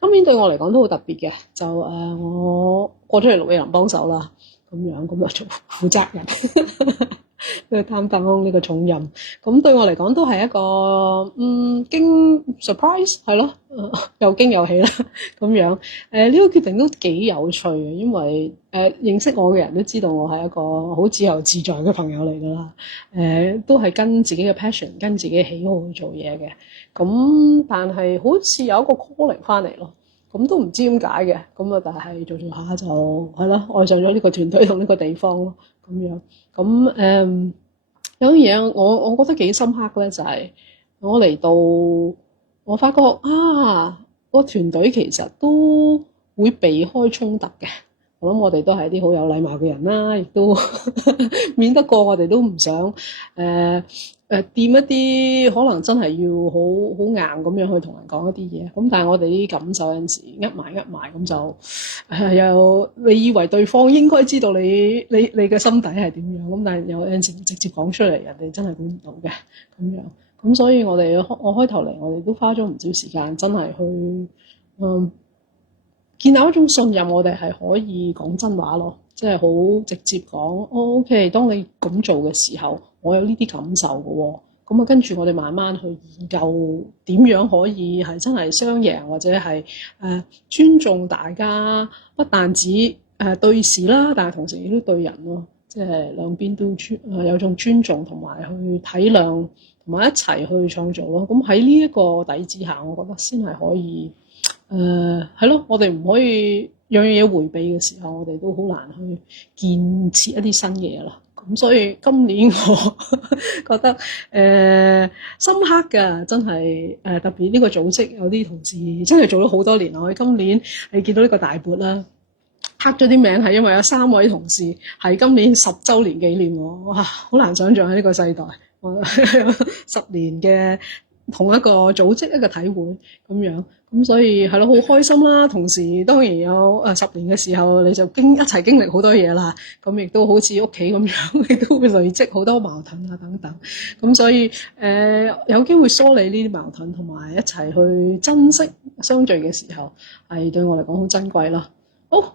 今年對我嚟講都好特別嘅，就我過咗嚟綠美林幫手啦，咁就做負責人，去擔當呢個重任。咁對我嚟講都係一個驚 surprise 係咯，又驚又喜啦咁樣。呢個決定都幾有趣嘅，因為認識我嘅人都知道我係一個好自由自在嘅朋友嚟㗎啦。都係跟自己嘅 passion，跟自己嘅喜好去做嘢嘅。咁但係好似有一個 calling 翻嚟咯，咁都唔知點解嘅，咁啊但係做下就係咯，愛上咗呢個團隊同呢個地方咯，咁樣。咁有樣嘢我覺得幾深刻咧，就係我嚟到我發覺個團隊其實都會避開衝突嘅。我諗我哋都係啲好有禮貌嘅人啦，亦都免得過我哋都唔想掂一啲可能真係要好硬咁樣去同人講一啲嘢。咁但係我哋啲感受有陣時噏埋咁就又你以為對方應該知道你嘅心底係點樣，咁但係有陣時直接講出嚟，人哋真係估唔到嘅咁樣。咁所以我開頭嚟，我哋都花咗唔少時間，真係去建立一種信任，我哋係可以講真話咯，即係好直接講。OK，當你咁做嘅時候，我有呢啲感受嘅喎。咁跟住我哋慢慢去研究點樣可以係真係雙贏，或者係尊重大家，不但止對事啦，但係同時亦都對人咯，即係兩邊都有種尊重同埋去體諒，同埋一齊去創造咯。咁喺呢一個底子下，我覺得先係可以。係咯，我哋唔可以樣嘢迴避嘅時候，我哋都好難去建設一啲新嘅嘢啦。咁所以今年我覺得深刻㗎，真係特別呢個組織有啲同事真係做咗好多年。我哋今年你見到呢個大撥啦，刻咗啲名係因為有3位同事係今年10週年紀念喎，哇！好難想像喺呢個世代10年嘅同一個組織一個體會咁樣。咁所以係咯，好開心啦！同時當然有10年嘅時候，你就一齊經歷好多嘢啦。咁亦都好似屋企咁樣，亦都會累積好多矛盾啊等等。咁所以有機會梳理呢啲矛盾，同埋一齊去珍惜相聚嘅時候，係對我嚟講好珍貴啦。好，